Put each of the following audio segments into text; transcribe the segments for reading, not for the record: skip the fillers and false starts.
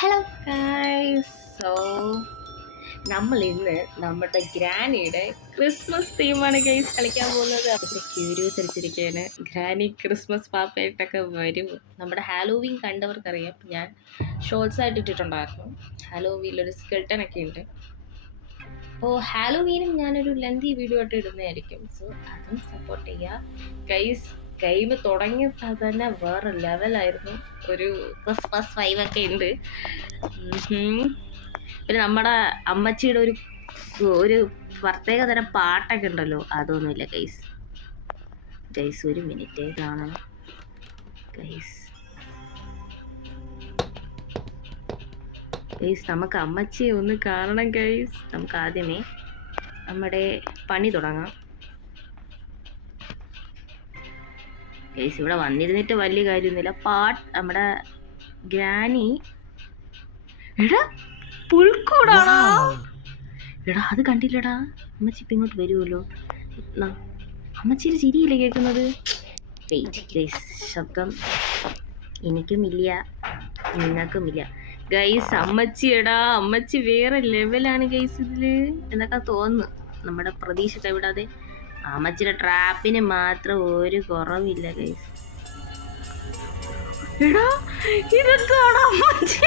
Hello guys. So നമ്മൾ ഇന്ന് നമ്മുടെ ഗ്രാനിയുടെ ക്രിസ്മസ് തീമാണ് ഗൈസ് കളിക്കാൻ പോകുന്നത്. അതിൻ്റെ ക്യൂരിയസ് അടിച്ചിരിക്കുകയാണ്. ഗ്രാനി ക്രിസ്മസ് പാപ്പയായിട്ടൊക്കെ വരും. നമ്മുടെ ഹാലോവീൻ കണ്ടവർക്കറിയാം, ഞാൻ ഷോർട്സ് ആയിട്ട് ഇട്ടിട്ടുണ്ടായിരുന്നു. ഹാലോവീനിലൊരു സ്കെൽട്ടനൊക്കെ ഉണ്ട്. അപ്പോൾ ഹാലോവീനും ഞാനൊരു ലെന്തി വീഡിയോ ആയിട്ട് ഇടുന്നതായിരിക്കും. സോ അതും സപ്പോർട്ട് ചെയ്യുക ഗൈസ്. ഗെയിം തുടങ്ങിയപ്പോൾ തന്നെ വേറെ ലെവലായിരുന്നു. ഒരു ക്രിസ്മസ് വൈബൊക്കെ ഉണ്ട്. പിന്നെ നമ്മുടെ അമ്മച്ചിയുടെ ഒരു പ്രത്യേക തരം പാട്ടൊക്കെ ഉണ്ടല്ലോ, അതൊന്നുമില്ല ഗൈസ്. ഗൈസ് ഒരു മിനിറ്റ് കാണണം ഗൈസ്. ഗൈസ് നമുക്ക് അമ്മച്ചിയെ ഒന്ന് കാണണം ഗൈസ്. നമുക്ക് ആദ്യമേ നമ്മുടെ പണി തുടങ്ങാം ഗൈസ്. ഇവിടെ വന്നിരുന്നിട്ട് വലിയ കാര്യമൊന്നുമില്ല. നമ്മുടെ ഗ്രാനി എടാ പുൽക്കൂടാടാ. എടാ അത് കണ്ടില്ലടാ. അമ്മച്ചി ഇപ്പം ഇങ്ങോട്ട് വരുമല്ലോ. അമ്മച്ചിയുടെ ചിരിയില്ലേ കേൾക്കുന്നത്. വെയിറ്റ് ഗൈസ്, ശബ്ദം എനിക്കുമില്ല നിങ്ങൾക്കുമില്ല ഗൈസ്. അമ്മച്ചിയെടാ, അമ്മച്ചി വേറെ ലെവലാണ് ഗൈസ് ഇതില് എന്നൊക്കെ തോന്നുന്നു. നമ്മുടെ പ്രതീക്ഷ കൈവിടാതെ അമ്മച്ചിയുടെ ട്രാപ്പിന് മാത്രം ഒരു കുറവില്ല ഗൈസ്. എടാ ഇതെന്താടാ അമ്മച്ചി,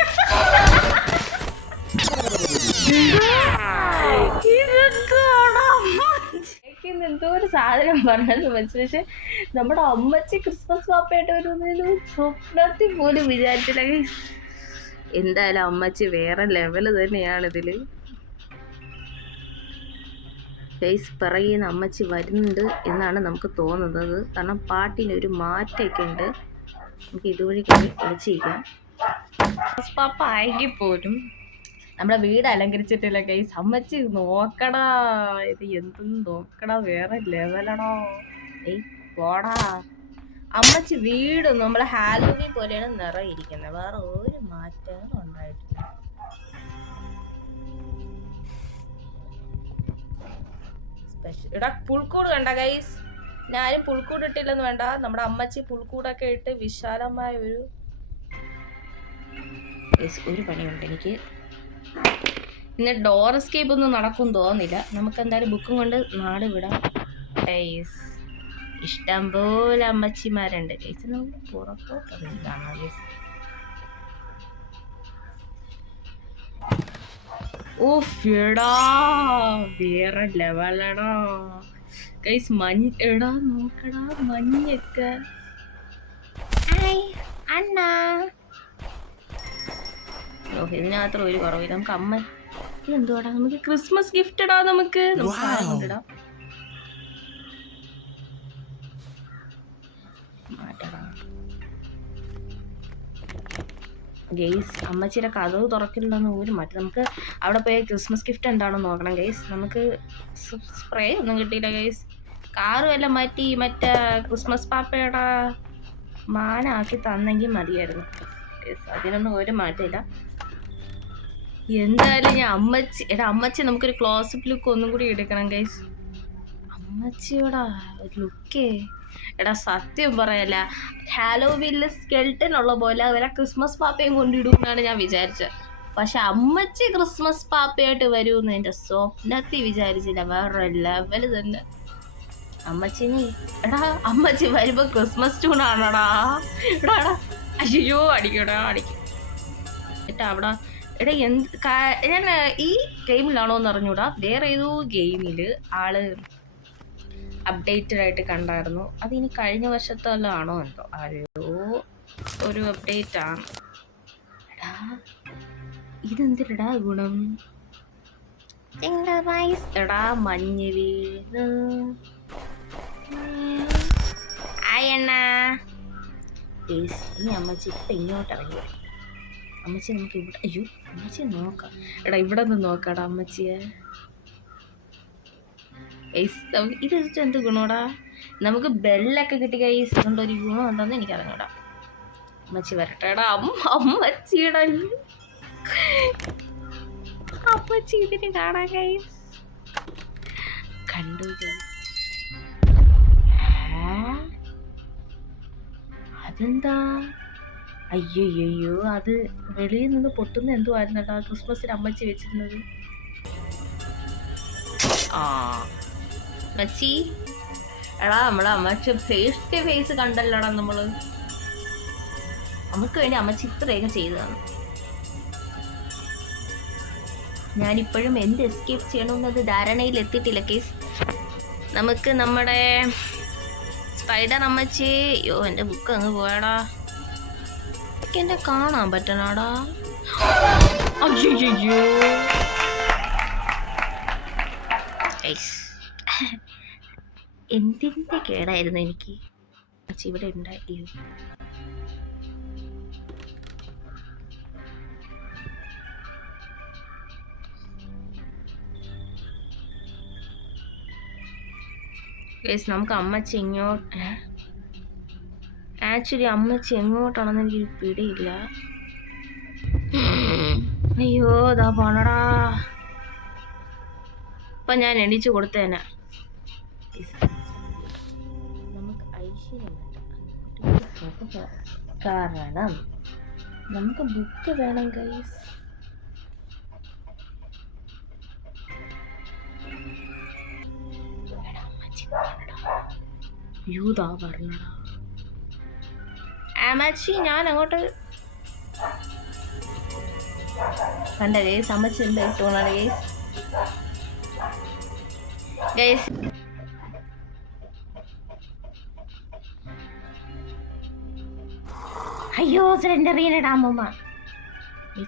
എന്തോ ഒരു സാധനം പറഞ്ഞത് വെച്ചു. പക്ഷെ നമ്മുടെ അമ്മച്ചി ക്രിസ്മസ് പാപ്പയായിട്ട് വരുന്നൊരു സ്വപ്നത്തിൽ പോലും വിചാരിച്ചില്ല ഗൈസ്. എന്തായാലും അമ്മച്ചി വേറെ ലെവല് തന്നെയാണ് ഇതില് ഗൈസ്. പിറകിൽ നിന്ന് അമ്മച്ചി വരുന്നുണ്ട് എന്നാണ് നമുക്ക് തോന്നുന്നത്. കാരണം പാട്ടിന് ഒരു മാറ്റമൊക്കെ ഉണ്ട്. നമുക്ക് ഇതുവഴി വിളിച്ചിരിക്കാം. പാപ്പ ആയെങ്കിൽ പോലും നമ്മുടെ വീട് അലങ്കരിച്ചിട്ടില്ല ഗൈസ്. അമ്മച്ചി നോക്കടാ, ഇത് എന്തെന്ന് നോക്കടാ, വേറെ ലെവലടാ. പോടാ. അമ്മച്ചി വീട് നമ്മളെ ഹാലോവീൻ പോലെയാണ് നിറയിരിക്കുന്നത്. വേറെ ഒരു മാറ്റവും ഉണ്ടായിട്ടില്ല. ഇവിടെ പുൽക്കൂട് കണ്ട ഗൈസ്. ഞാനും പുൽക്കൂട് ഇട്ടില്ലെന്ന് വേണ്ട, നമ്മുടെ അമ്മച്ചി പുൽക്കൂടൊക്കെ ഇട്ട് വിശാലമായ ഒരു പണിയുണ്ട് എനിക്ക്. ഇന്ന് ഡോർ എസ്കേപ്പ് ഒന്നും നടക്കും തോന്നില്ല. നമുക്ക് എന്തായാലും ബുക്കും കൊണ്ട് നാട് വിടാം ഗൈസ്. ഇഷ്ടം പോലെ അമ്മച്ചിമാരുണ്ട് ഗൈസ്. നമുക്ക് പുറത്തോട്ട് കാണാം ഗൈസ്. എടാ വേറെ ലെവലടാ ഗൈസ്. എടാ നോക്കടാ മഞ്ഞൊക്കെ. അണ്ണാ ഇതിനകത്ത് ഒരു കുറവില്ല. നമുക്ക് അമ്മ ഇതെന്തുവാടാ, നമുക്ക് ക്രിസ്മസ് ഗിഫ്റ്റ് ഇടാ. നമുക്ക് കൊണ്ടിടാം. ഗൈസ് അമ്മച്ചിയുടെ കഥവ് തുറക്കില്ലെന്ന് ഒരു മാറ്റം. നമുക്ക് അവിടെ പോയി ക്രിസ്മസ് ഗിഫ്റ്റ് എന്താണോ നോക്കണം ഗൈസ്. നമുക്ക് സ്പ്രേ ഒന്നും കിട്ടിയില്ല ഗൈസ്. കാറും എല്ലാം മാറ്റി മറ്റേ ക്രിസ്മസ് പാപ്പയുടെ മാനാക്കി തന്നെങ്കിൽ മതിയായിരുന്നു. അതിനൊന്നും ഒരു മാറ്റമില്ല. എന്തായാലും ഞാൻ അമ്മച്ചി നമുക്കൊരു ക്ലോസപ്പ് ലുക്ക് ഒന്നും കൂടി എടുക്കണം ഗൈസ്. അമ്മച്ചിയോടാ ഒരു ലുക്കേ. എടാ സത്യം പറയല്ല, ഹാലോവീനിൽ സ്കെൽട്ടൻ ഉള്ള പോലെ അവരെ ക്രിസ്മസ് പാപ്പയും കൊണ്ടിടുമെന്നാണ് ഞാൻ വിചാരിച്ചത്. പക്ഷെ അമ്മച്ചി ക്രിസ്മസ് പാപ്പയായിട്ട് വരുമെന്ന് എൻ്റെ സ്വപ്നത്തിൽ വിചാരിച്ചില്ല. വേറെ ലെവല് തന്നെ അമ്മച്ചി വരുമ്പോ ക്രിസ്മസ് ട്യൂണാണോടാ. എടാ അയ്യോ അടിക്കടാ അടിക്കും. അവിടെ എടാ ഞാൻ ഈ ഗെയിമിലാണോ എന്ന് അറിഞ്ഞൂടാ, വേറെ ഏതോ ഗെയിമില് ആള് അപ്ഡേറ്റഡ് ആയിട്ട് കണ്ടായിരുന്നു. അതിനി കഴിഞ്ഞ വർഷത്തെല്ലാം ആണോ എന്തോ, ആരോ ഒരു അപ്ഡേറ്റ് ആണ്. എടാ ഇതെന്തിടാ ഗുണം. എടാ മഞ്ഞ് വീണ് ആയണ്ണ. ഇനി അമ്മച്ചി ഇപ്പം ഇങ്ങോട്ട് ഇറങ്ങി. അമ്മച്ചി നമുക്ക് ഇവിടെ, അയ്യോ അമ്മച്ചിയെ നോക്കാം. എടാ ഇവിടെ നിന്ന് നോക്കാടാ അമ്മച്ചിയെ. ഇത് എന്ത് ഗുണോടാ. നമുക്ക് ബെല്ലൊക്കെ കിട്ടി ഗൈസ്. അതുകൊണ്ട് ഒരു ഗുണം ഉണ്ടെന്ന് എനിക്ക് അറിഞ്ഞൂടാ. അമ്മച്ചി വരട്ടെ. എടാ അമ്മച്ചിയുടെ അമ്മച്ചി ഇതിന് കാണാൻ ഗൈസ്. കണ്ടു അതെന്താ അയ്യോ അത് വെളിയിൽ നിന്ന് പൊട്ടുന്ന എന്തുവായിരുന്നു കേട്ടോ ക്രിസ്മസിന് അമ്മച്ചി വെച്ചിരുന്നത്. ആ അമ്മച്ചി എടാ നമ്മളെ അമ്മച്ചി ഫേസ് ടു ഫേസ് കണ്ടല്ലോടാ നമ്മള്. നമുക്ക് വേണ്ടി അമ്മച്ചി ഇത്രയൊക്കെ ചെയ്തതാണ്. ഞാനിപ്പോഴും എന്ത് എസ്കേപ്പ് ചെയ്യണമെന്നത് ധാരണയിൽ എത്തിയിട്ടില്ല കേസ്. നമുക്ക് നമ്മുടെ സ്പൈഡർ അമ്മച്ചി അയ്യോ എൻ്റെ ബുക്ക് അങ്ങ് പോയടാ. എന്നെ കാണാൻ പറ്റണാടാ. അയ്യോ എന്തിൻ്റെ കേടായിരുന്നു എനിക്ക്. ഇവിടെ ഉണ്ടായി. നമുക്ക് അമ്മച്ചി ആക്ച്വലി അമ്മച്ചി എങ്ങോട്ടാണെന്ന് എനിക്ക് പിടിയില്ല. അയ്യോ ഇതാ പോണടാ. ഇപ്പൊ ഞാൻ എണീച്ചു കൊടുത്തേനെ. നമുക്ക് ഐശ്വര്യം കാരണം നമുക്ക് ബുക്ക് വേണം ഗൈസ്. യൂതാ പറഞ്ഞടാ അമ്മച്ചി. ഞാൻ അങ്ങോട്ട് കണ്ട ഗൈസ് അമ്മച്ചി എന്താ ഇട്ടോണാണ് ഗൈസ്. ഗൈസ് അയ്യോ സിലിണ്ടറിയിലിടാ അമ്മമ്മ. ഈ